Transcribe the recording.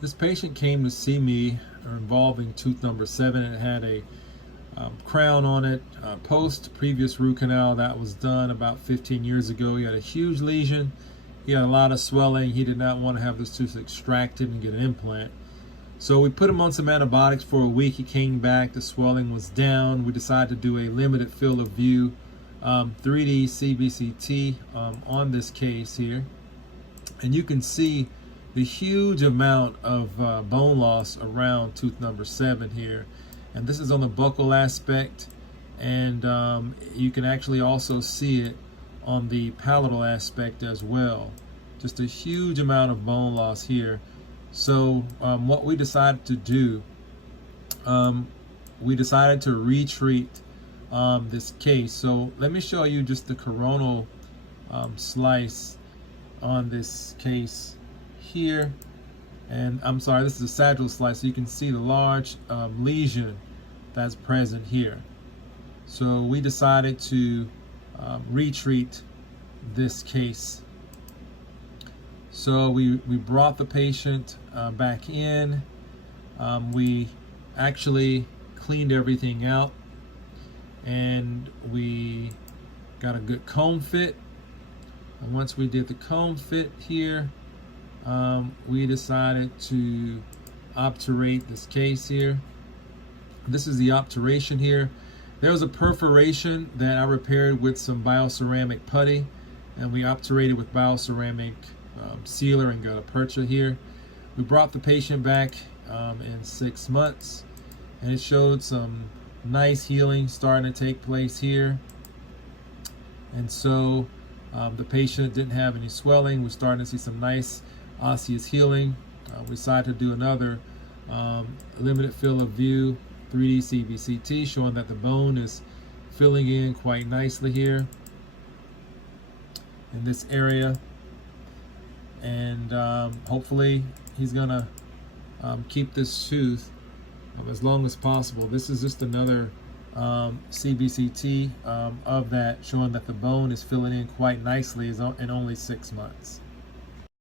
This patient came to see me involving tooth number 7. It had a crown on it, post previous root canal that was done about 15 years ago. He had a huge lesion. He had a lot of swelling. He did not want to have this tooth extracted and get an implant. So we put him on some antibiotics for a week. He came back. The swelling was down. We decided to do a limited field of view 3D CBCT on this case here. And you can see the huge amount of bone loss around tooth number 7 here. And this is on the buccal aspect. And you can actually also see it on the palatal aspect as well. Just a huge amount of bone loss here. So what we decided to do, we decided to retreat this case. So let me show you just the coronal slice on this case here. And I'm sorry, this is a sagittal slice, so you can see the large lesion that's present here. So we decided to retreat this case. So we brought the patient back in. We actually cleaned everything out, and we got a good comb fit. And once we did the comb fit here, we decided to obturate this case here. This is the obturation here. There was a perforation that I repaired with some bioceramic putty, and we obturated with bioceramic sealer and got a percha here. We brought the patient back in 6 months, and it showed some nice healing starting to take place here. And so the patient didn't have any swelling. We're starting to see some nice osseous healing. We decided to do another limited field of view 3D CBCT, showing that the bone is filling in quite nicely here in this area. And hopefully he's gonna keep this tooth as long as possible. This is just another CBCT of that, showing that the bone is filling in quite nicely in only 6 months.